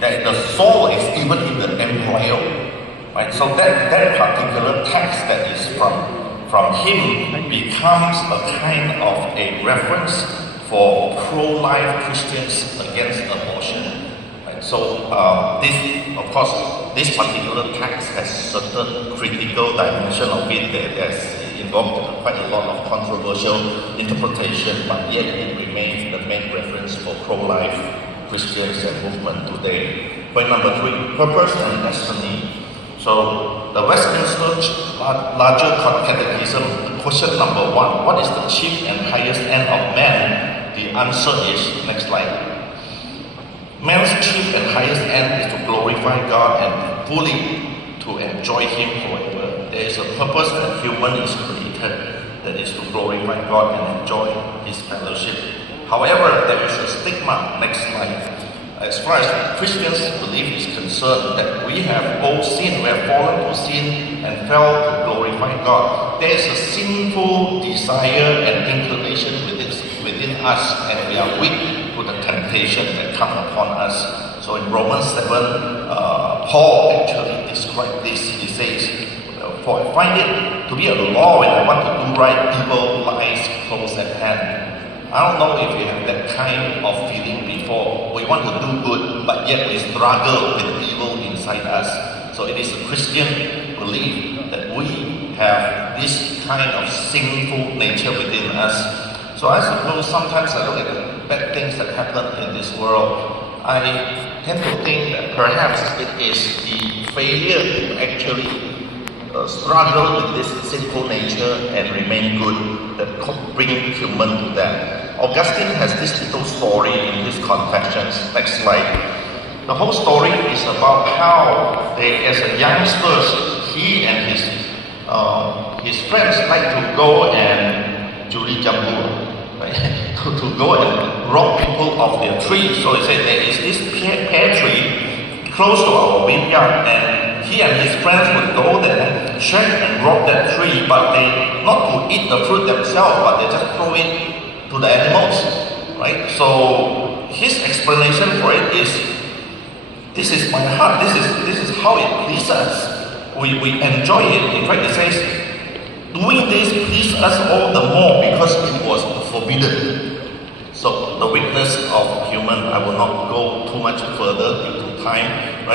that the soul is even in the embryo, right? So that particular text that is from him becomes a kind of a reference for pro-life Christians against abortion. Right? So of course, this particular text has certain critical dimension of it that's involved quite a lot of controversial interpretation, but yet it remains the main reference for pro-life Christians and movement today. Point number 3, purpose and destiny. So the Westminster Larger Catechism, question number 1, what is the chief and highest end of man? The answer is, next slide. Man's chief and highest end is to glorify God and fully to enjoy Him forever. There is a purpose that human is created, that is to glorify God and enjoy His fellowship. However, there is a stigma, next slide. As far as Christians' belief is concerned, that we have all sinned, we have fallen to sin and failed to glorify God. There is a sinful desire and inclination within us, and we are weak to the temptation that comes upon us. So in Romans 7, Paul actually described this. He says, for I find it to be a law when I want to do right, evil lies close at hand. I don't know if you have that kind of feeling before. We want to do good, but yet we struggle with evil inside us. So it is a Christian belief that we have this kind of sinful nature within us. So I suppose sometimes I look at the bad things that happen in this world. I tend to think that perhaps it is the failure to actually struggle with this sinful nature and remain good that bring human to that. Augustine has this little story in his Confessions. Next slide. The whole story is about how they, as a youngsters, he and his friends like to go and Julie Jambu, right? to go and rob people of their trees. So he said there is this pear tree close to our vineyard, and he and his friends would go there, check and rob that tree, but they not to eat the fruit themselves, but they just throw it to the animals, right? So his explanation for it is, this is my heart, this is how it pleases us. We enjoy it. In fact, it says, doing this pleases us all the more because it was forbidden. So the weakness of human, I will not go too much further into time, right?